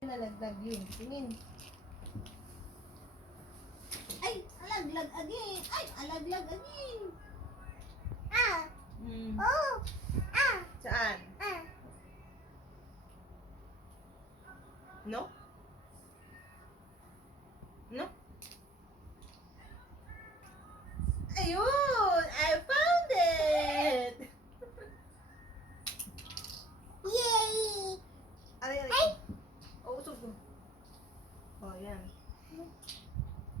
Nalaglag yun. Tingin. Ay, alaglag again. Ay, alaglag again. Ah. Oh. Ah. Saan? Ah. No? No? Ayun! I found it! Yay! Ay! Oh, usog mo. Oh, yan.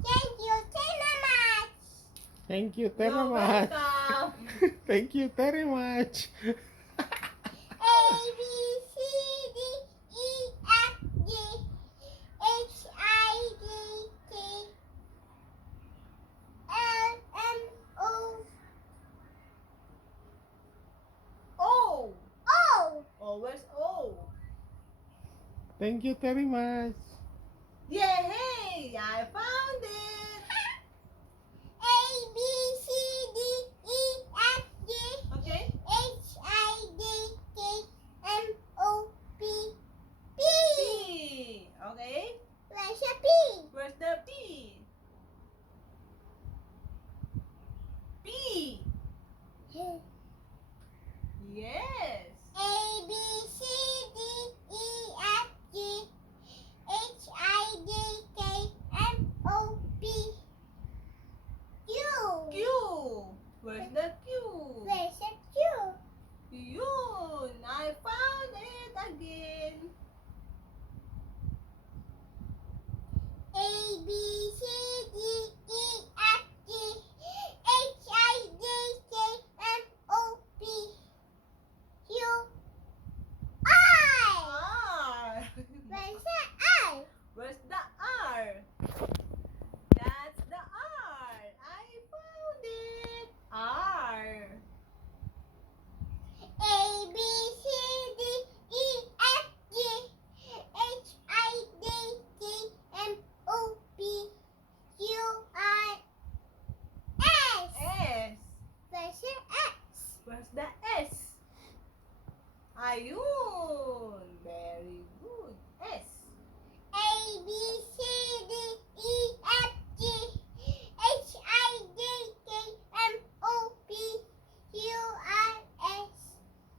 Thank you very much! Thank you very You're much. welcome! Thank you very much. A, B, C, D, E, F, G, H, I, J, K, L, M, O. O! O! Oh, where's O? Thank you very much. Yay! I found it! A, B, C, D, E, F, G, okay. H, I, J, K, M, O, P, P. P. Okay. Where's the P? Where's the P? P. Yes. A, B, C, D, E, F, G, H, I, J, K, M, O, P, Q. Q. Where's the Q? Where's the Q? Yun! I found it again. A, B, C, D, E, F, G, H, I, J, K, M, O, P, Q, R. R. Where's the R? Where's the R? That's the R. I found it. R. A, B, C, D, E, F, G, H, I, J, K, M, O, P, Q, R, S. S. Where's the S? Where's the S? Ayun. Very good. S. A, B, C, D, E, F, G, H, I, J, K, M, O, P, Q, R, S,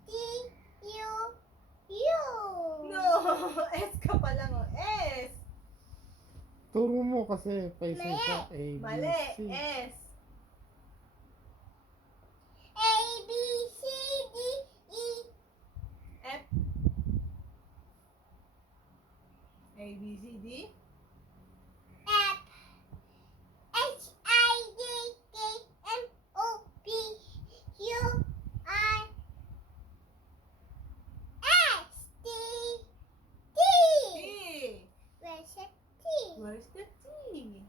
T, U, U. No! S ka pa lang o. S. Turo mo kasi paisa Mali. sa A, B, Mali. C. S. A, B, C, D, E, F. A, B, C, D. F. H, I, J, K, M, O, P, Q, R, S, T, T. T. Where's the T? Where's the T?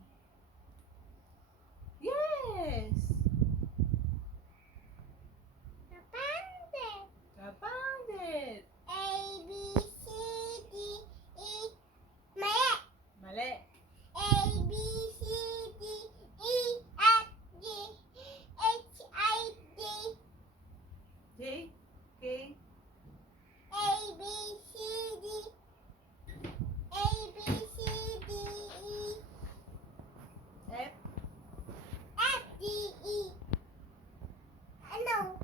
Yes. I found it. I found it. A, B, C, D, E. Mali. Mali. A, B, C, D, E, F, G, H, I, J. J, K. A, B, C, D. A, B, C, D, E. F. F, D, E. Ano?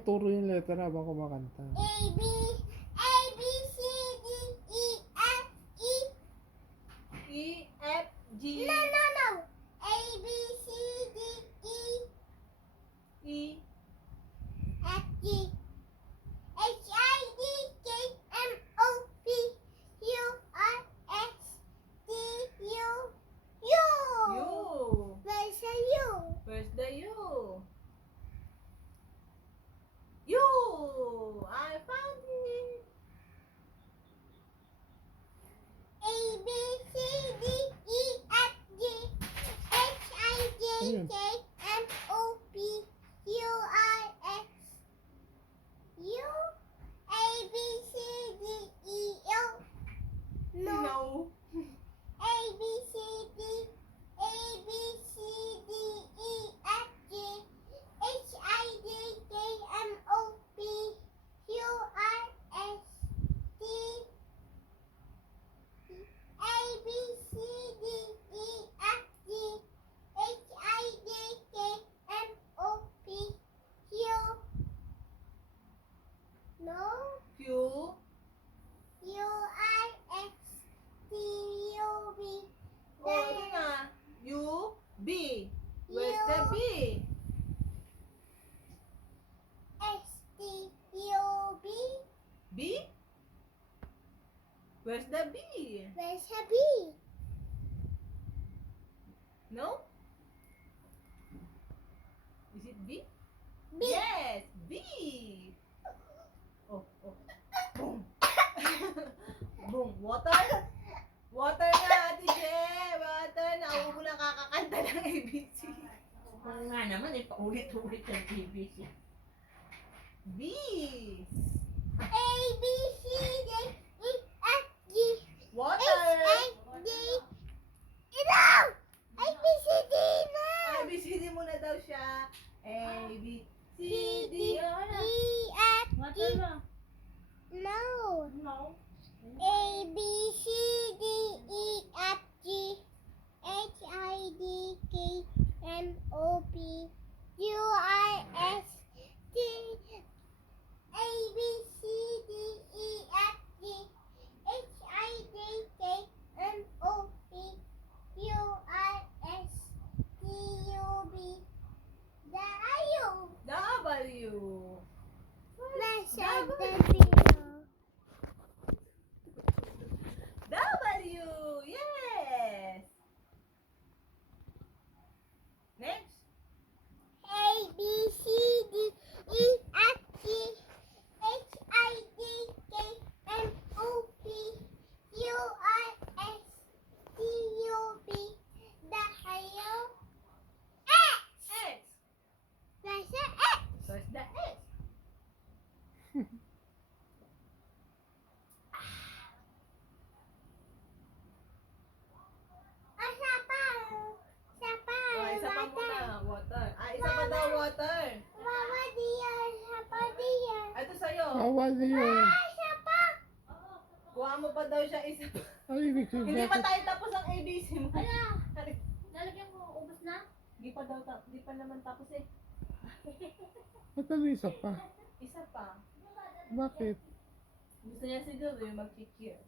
Turo yung letter habang kumakanta. A, B, C, D, E, F, E. E, F, G. No. A, B, C, D, E. E. F, G. H, I, J, K, M, O, P, Q, R, S, T, U. U. Where's the U? Where's the U? U. I found it. A, B, C, D, E, F, G, Where's the B? Where's the B? No? Is it B? B. Yes, B. Oh, oh. Boom. Boom. Water? Water na, Ate Je. Water. Naubo na kakakanta ng ABC. Oo nga naman, paulit-ulit ang ABC. B. A, B, C, D, E, F, G, H, Water. I, J. Ikaw! A, B, C, D na! ABCD muna daw siya. A, B, C, C, D. D, E, F, G. Water mo. No. No. A, B, C, D, E, F, G, H, I, D, K, M, O, P, Q, R, S, T, A, B, C, D, E, F, G, H, I, J, K, M, O, P, Q, R, S, T, U, V, W. W. Nasa W. W. Yes. Next. A, B, C, D, E, F, G, H, I, J, K, M, O, P, Q, R, S, T, U, V, W, X. X. Nasa X. Where's the X? Isa pa. Isa pa. Oh, isa pa muna. Water. Ah, isa pa daw water. Mama, dear. Isa pa, dear. Ah, ito sa'yo. Bawal yun. Isa pa. Kuha mo pa daw siya isa pa. Ay, ibig Hindi sabihin. pa tayo tapos ang ABC mo. Lalagyan mo, ubos na? Hindi pa daw hindi pa naman tapos eh. Ba't ano isa pa? Isa pa. Bakit? Gusto niya siguro yung mag-cheers.